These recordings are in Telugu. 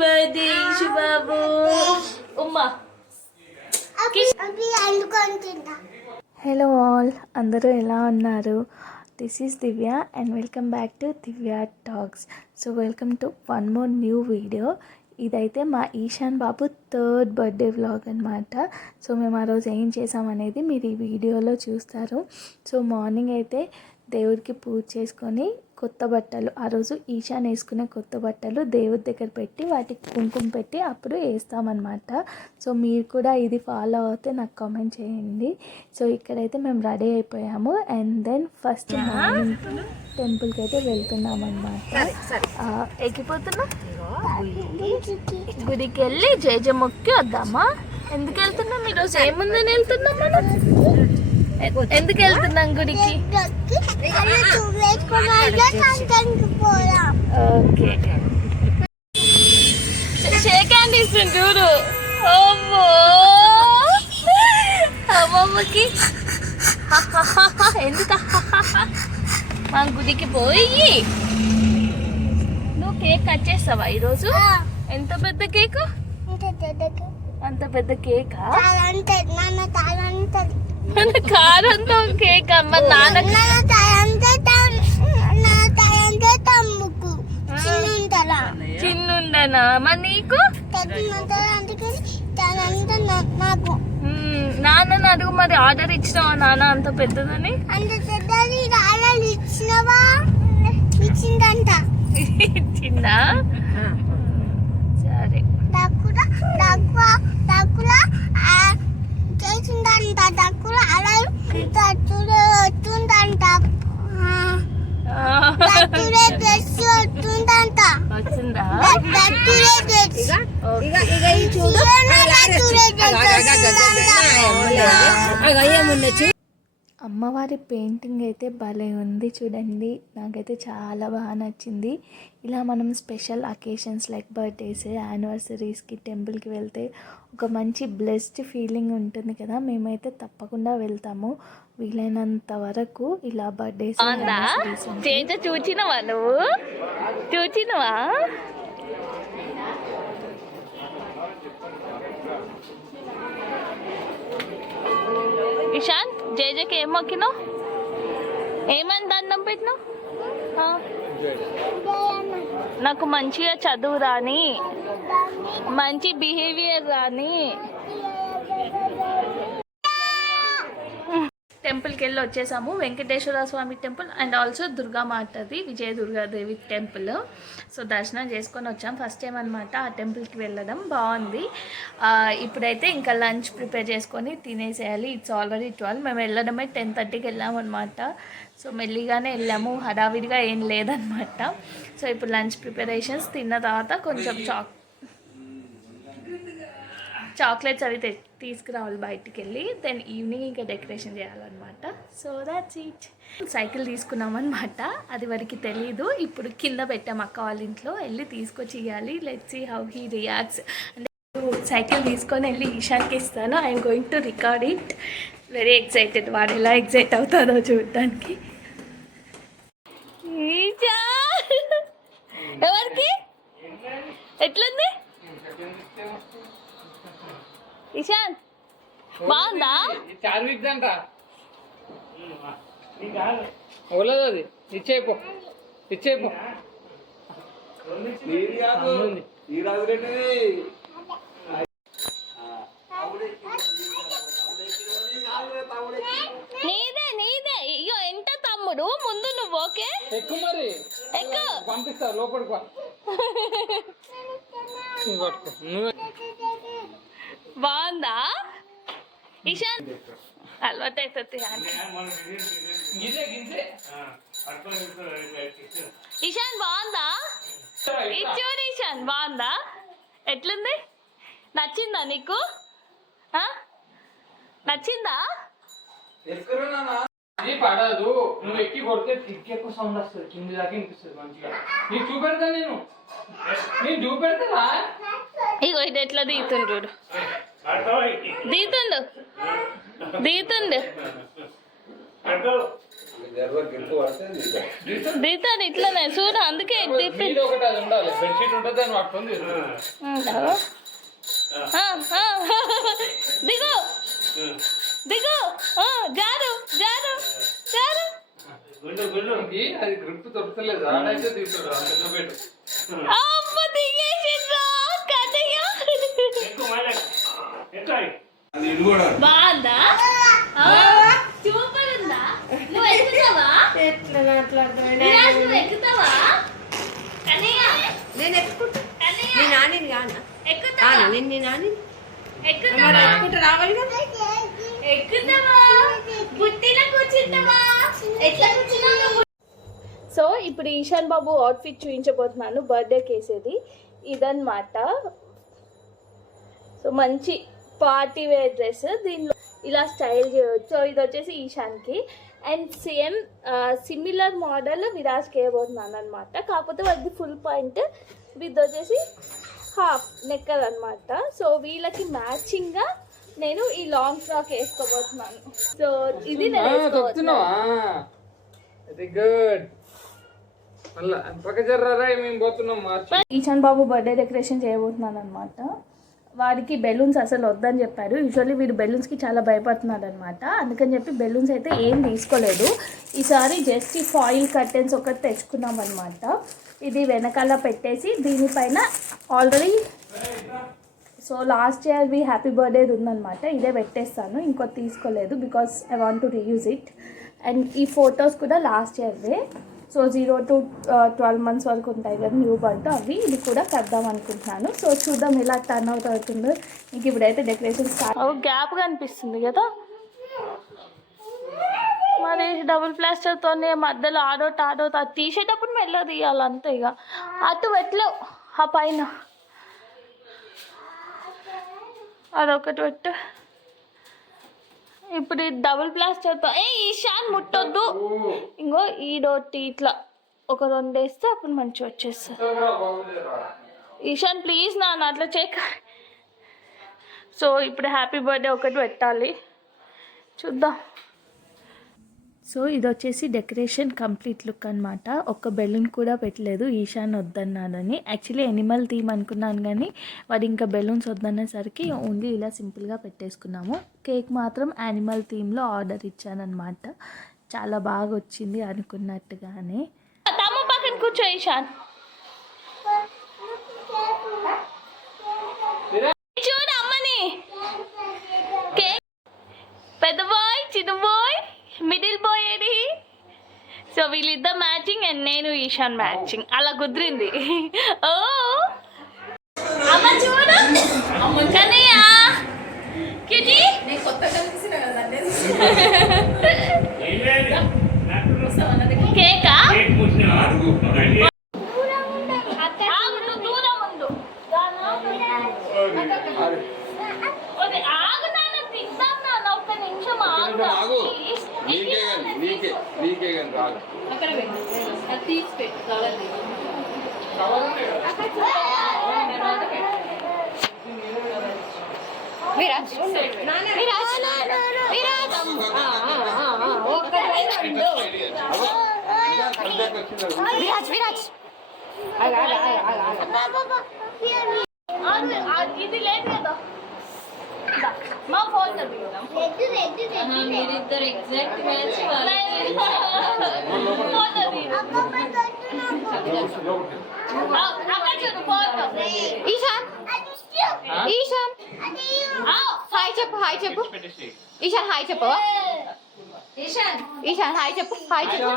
బర్త్డే శుభాబు ఉమ్మా. హలో ఆల్, అందరూ ఎలా ఉన్నారు? This is Divya and welcome back to Divya talks. So welcome to one more new video. ఇదైతే మా ఈశాన్ బాబు 3rd బర్త్డే వ్లాగ్ అనమాట. సో మేము ఆ రోజు ఏం చేసామనేది మీరు ఈ వీడియోలో చూస్తారు. సో మార్నింగ్ అయితే దేవుడికి పూజ చేసుకొని కొత్త బట్టలు, ఆ రోజు ఈశాన్ వేసుకునే కొత్త బట్టలు దేవుడి దగ్గర పెట్టి వాటికి కుంకుమ పెట్టి అప్పుడు వేస్తామన్నమాట. సో మీరు కూడా ఇది ఫాలో అవుతే నాకు కామెంట్ చేయండి. సో ఇక్కడైతే మేము రెడీ అయిపోయాము అండ్ దెన్ ఫస్ట్ మార్నింగ్ టెంపుల్కి అయితే వెళ్తున్నాం అనమాట. ఎక్కిపోతున్నా గుడికి వెళ్ళి జేజ మొక్కి వద్దామా? ఎందుకు వెళ్తున్నాం ఈరోజు? ఏముందని వెళ్తున్నాం మనం? ఎందుకు వెళ్తున్నాం గుడికి? ఓకే, షేక్ హ్యాండ్ ఇస్తుంది చూడు. అమ్మమ్మకి ఎందుకు మా గుడికి పోయి నువ్వు కేక్ కట్ చేస్తావా ఈరోజు? ఎంత పెద్ద కేక్? అంత పెద్ద కేకా? మన కారంతో కేక్ అమ్మ. నాన్న చిన్నుండనా? మరి నీకు? నాన్న అడుగు మరి, ఆర్డర్ ఇచ్చినావా నాన్న అంత పెద్దదని? ఇచ్చిందా? సరే. వచ్చిందా? అమ్మవారి పెయింటింగ్ అయితే భలే ఉంది చూడండి. నాకైతే చాలా బాగా నచ్చింది. ఇలా మనం స్పెషల్ అకేషన్స్ లైక్ బర్త్డేస్, యానివర్సరీస్కి టెంపుల్కి వెళ్తే ఒక మంచి బ్లెస్డ్ ఫీలింగ్ ఉంటుంది కదా. మేమైతే తప్పకుండా వెళ్తాము వీలైనంత వరకు ఇలా బర్త్డేస్. చూచినవా నువ్వు? చూచినవా? ఇషాన్, జేజకి ఏం మొక్కినావు? ఏమని దండం పెట్టినావు? నాకు మంచిగా చదువు రాని, మంచి బిహేవియర్ రాని. టెంపుల్కి వెళ్ళి వచ్చేసాము. Venkateswara Swamy temple and also దుర్గామాతది, విజయ దుర్గాదేవి టెంపుల్. సో దర్శనం చేసుకొని వచ్చాం. ఫస్ట్ టైం అనమాట ఆ టెంపుల్కి వెళ్ళడం. బాగుంది. ఇప్పుడైతే ఇంకా లంచ్ ప్రిపేర్ చేసుకొని తినేసేయాలి. It's already 12. మేము వెళ్ళడమే 10:30కి వెళ్ళాము అనమాట. సో మెల్లిగానే వెళ్ళాము, హడావిడిగా ఏం లేదనమాట. సో ఇప్పుడు లంచ్ ప్రిపరేషన్స్ తిన్న తర్వాత కొంచెం చాక్లెట్స్ అవి తీసుకురావాలి బయటికి వెళ్ళి. దెన్ ఈవినింగ్ ఇంకా డెకరేషన్ చేయాలన్నమాట. So that's it. సైకిల్ తీసుకున్నామన్నమాట. అది వరకు తెలీదు. ఇప్పుడు కింద పెట్టాము అక్క వాళ్ళ ఇంట్లో. వెళ్ళి తీసుకొచ్చి ఇవ్వాలి. Let's see how he reacts. అంటే సైకిల్ తీసుకొని వెళ్ళి ఈశాన్కి ఇస్తాను. I'm going to record it. Very excited. వాడు ఎలా ఎక్సైట్ అవుతాడో చూడడానికి. ఎవరికి ఎట్లుంది ఇషాన్? బాగుందా? ఓలేదు, అది ఇచ్చేపో ఇచ్చేపో. నీదే నీదే. అయ్యో ఎంత తమ్ముడు, ముందు నువ్వు. ఓకే ఎక్కువ మరి, ఎక్కువ పంపిస్తా లోపలికి. బాగుందా ఇషాన్? అలవాటు అవుతుంది. ఇషాన్ బాగుందా? ఇచ్చూరు ఇషాన్ బాగుందా? ఎట్లుంది? నచ్చిందా నీకు? నచ్చిందా? పడదు, నువ్వు ఎక్కి కొడితే ఎక్కువ సౌండ్ వస్తుంది, కింది దాకా వినిపిస్తుంది మంచిగా. నీకు చూపెడతా, నేను చూపెడతా. ఇగో ఇది ఎట్లా దిగుతుండు, దిగుతుండు దిగుతుండు. దిగుతాను ఇట్లనే చూడు అందుకే తిప్పి మీద ఒకటి అది ఉండాలి బెడ్షీట్ ఉంటుంది దాన్ని పట్టుకుంది ఉంటావా? దిగు దిగు జారు జారు జారు. అది గ్రిప్ దొరకలేదు ఆడైతే దిగుతాడు అంత పెట్టు అమ్మ దిగేసిండ్రా కన్నయ్య. బాగుందా? సూపర్ ఉందా? నువ్వు ఎక్కుతావా? విరాజ్ నువ్వు ఎక్కుతావా? కన్నయ్య నేను ఎక్కుంటా కన్నయ్య నీ నానిని కానా ఎక్కుతావా? నేను నీ నాని ఎక్కుతావా? ఎక్కుంటా రావాలి కదా ఎక్కుతావా? బుట్టిలో కూర్చుంటావా? ఎట్లా కూర్చున్నావు? సో ఇప్పుడు ఈశాన్ బాబు అవుట్ఫిట్ చూపించబోతున్నాను బర్త్డేకి వేసేది ఇదన్నమాట. సో మంచి పార్టీ వేర్ డ్రెస్, దీనిలో ఇలా స్టైల్ చేయవచ్చు. సో ఇది వచ్చేసి ఈశాన్కి అండ్ సేమ్ సిమిలర్ మోడల్ విరాజ్కి వేయబోతున్నాను అనమాట. కాకపోతే వాడిది ఫుల్ పాయింట్, ఇది వచ్చేసి హాఫ్ నెక్కర్ అనమాట. సో వీళ్ళకి మ్యాచింగ్గా నేను ఈ లాంగ్ ఫ్రాక్ వేసుకోబోతున్నాను. సో ఇది నేను వేసుకోబోతున్నాను. Very good. మళ్ళా పక్క జర్రారా మేము పోతున్నాం మార్చి. ఈశాన్ బాబు బర్త్డే డెకరేషన్ చేయబోతున్నాను అనమాట. వాడికి బెలూన్స్ అసలు వద్దని చెప్పారు. యూజువల్లీ వీడు బెలూన్స్కి చాలా భయపడుతున్నాడు అనమాట. అందుకని చెప్పి బెలూన్స్ అయితే ఏం తీసుకోలేదు. ఈసారి జస్ట్ ఈ ఫాయిల్ కర్టెన్స్ ఒకటి తెచ్చుకున్నాం అనమాట. ఇది వెనకాల పెట్టేసి దీనిపైన already so last year happy బర్త్డేది ఉందన్నమాట. ఇదే పెట్టేస్తాను, ఇంకోటి తీసుకోలేదు because I want to reuse it. And ఈ ఫొటోస్ కూడా లాస్ట్ ఇయర్వే. సో 0 to 12 months వరకు ఉంటాయి కదా న్యూ బర్త్, అవి ఇది కూడా కద్దాం అనుకుంటున్నాను. సో చూద్దాం ఎలా టర్న్ అవుట్ అవుతుందో. ఇంక ఇప్పుడైతే డెకరేషన్ స్టార్ట్. గ్యాప్ కనిపిస్తుంది కదా, మరి డబుల్ ప్లాస్టర్తో మధ్యలో ఆడోట్ అది తీసేటప్పుడు మెల్ల తీయాలి అంతే. ఇక అటు పెట్టలేవు, ఆ పైన అదొకటి పెట్టు. ఇప్పుడు ఈ డబుల్ ప్లాస్టర్తో ఈశాన్ ముట్టొద్దు. ఇంకో ఈడోటి ఇట్లా ఒక 2 వేస్తే అప్పుడు మంచిగా వచ్చేస్తుంది. ఈశాన్ ప్లీజ్ నాన్న అట్లా చేయక. సో ఇప్పుడు హ్యాపీ బర్త్డే ఒకటి పెట్టాలి, చూద్దాం. సో ఇది వచ్చేసి డెకరేషన్ కంప్లీట్ లుక్ అనమాట. ఒక్క బెలూన్ కూడా పెట్టలేదు, ఈశాన్ వద్దన్నాడని. యాక్చువల్లీ ఎనిమల్ థీమ్ అనుకున్నాను కానీ వాడు ఇంకా బెలూన్స్ వద్దనేసరికి ఓన్లీ ఇలా సింపుల్గా పెట్టేసుకున్నాము. కేక్ మాత్రం యానిమల్ థీమ్లో ఆర్డర్ ఇచ్చానమాట. చాలా బాగా వచ్చింది అనుకున్నట్టుగానే. తమ్మ పక్కన కూర్చో ఈశాన్. చూడు అమ్మని. కేక్ పెద్ద బాయ్ చిన్న బాయ్ మిడిల్ బాయ్ ఏది. సో వీళ్ళిద్దరు మ్యాచింగ్ అండ్ నేను ఈశాన్ మ్యాచింగ్, అలా కుదిరింది. ఓ అమ్మ చూడు కన్నయ్య కిటి కేకా దూరం ఉండు. ఆగు నాన్న తిందాం నాన్న, ఒక్క నిమిషం ఆగు. నీకే కానీ రాదు. విరాజ్ ఇది లేదు కదా, మా ఫోన్ మీరిద్దరు exact match. Ishaan Ishaan hi చెప్పు, హాయ్ చెప్పు ఈశాన్, హాయ్ చెప్పు ఈశాన్, హాయ్ చెప్పు, హాయ్ చెప్పు,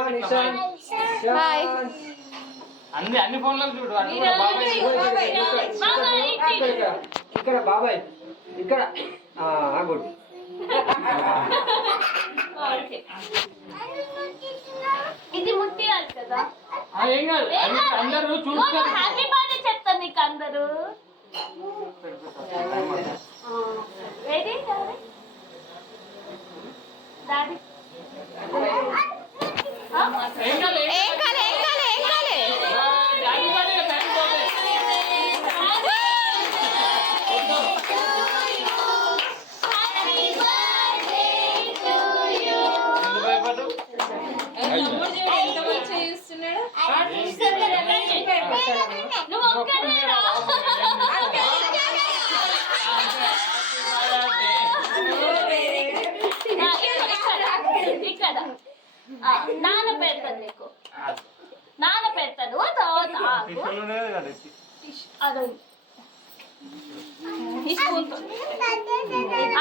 హాయ్. అన్ని ఫోన్లకు చూడు. ఇక్కడ బాబాయ్ ఇక్కడ గుడ్. ఇది ముట్టియాలి కదా. ఏం కాదు, అందరూ చూస్తారు. హ్యాపీ బర్త్డే చెప్తాను నీకు అందరూ. ఏది డాడీ ఏం కాలే ఏం కాలే ఏం కాలే. నాన్న పెడతాను నీకు, నాన్న పెడతాను తర్వాత ఆగు. అదో ఈ స్పూన్తో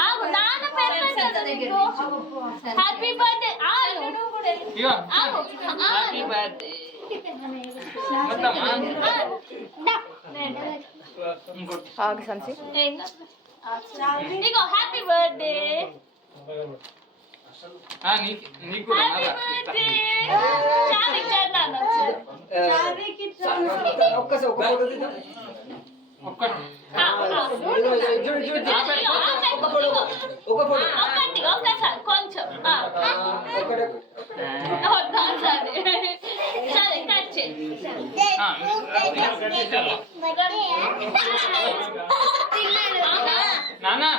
ఆగు, నాన్న పెడతాను. హ్యాపీ బర్త్డే ఆగు, ఇగో ఆగు, హ్యాపీ బర్త్డే ఆగు సంచి. ఇగో హ్యాపీ బర్త్డే, నీకు కూడా హ్యాపీ నాదా? బర్త్డే. చాలా ఇచ్చాను నాన్న. ఒక్కటి ఒక్కసారి కొంచెం సరే కట్ చేయి. నానా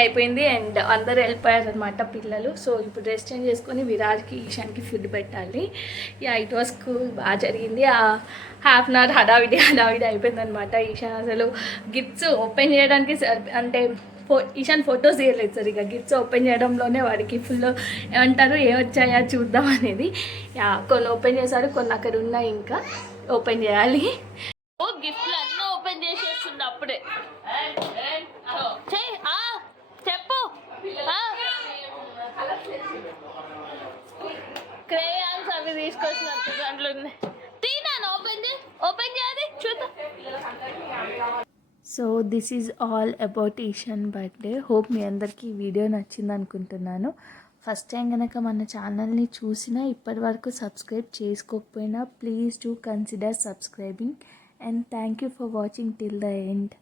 అయిపోయింది అండ్ అందరూ వెళ్ళిపోయారు అనమాట పిల్లలు. సో ఇప్పుడు డ్రెస్ చేంజ్ చేసుకొని విరాజ్కి ఈశాన్కి ఫుడ్ పెట్టాలి. యా ఇట్ వాస్ కూల్, బాగా జరిగింది. ఆ హాఫ్ అన్ అవర్ హడావిడి అయిపోయింది అనమాట. ఈశాన్ అసలు గిఫ్ట్స్ ఓపెన్ చేయడానికి అంటే ఈశాన్ ఫొటోస్ తీయలేదు సార్, ఇక గిఫ్ట్స్ ఓపెన్ చేయడంలోనే వాడికి ఫుల్ ఏమంటారు ఏమొచ్చాయా చూద్దాం అనేది. యా కొన్ని ఓపెన్ చేశారు, కొన్ని అక్కడ ఉన్నాయి, ఇంకా ఓపెన్ చేయాలి. గిఫ్ట్లు అన్నీ ఓపెన్ చేసేస్తుంది అప్పుడే. చెప్పు. క్రేయాన్స్ అవి తీసుకొచ్చినట్టు దాంట్లో ఉన్నాయి. తీనాను ఓపెన్ చేయాలి చూద్దాం. So this is all about Ishan birthday. Hope మీ అందరికీ ఈ వీడియో నచ్చింది అనుకుంటున్నాను. ఫస్ట్ టైం కనుక మన ఛానల్ని చూసినా ఇప్పటి వరకు సబ్స్క్రైబ్ చేసుకోకపోయినా please do consider subscribing and thank you for watching till the end.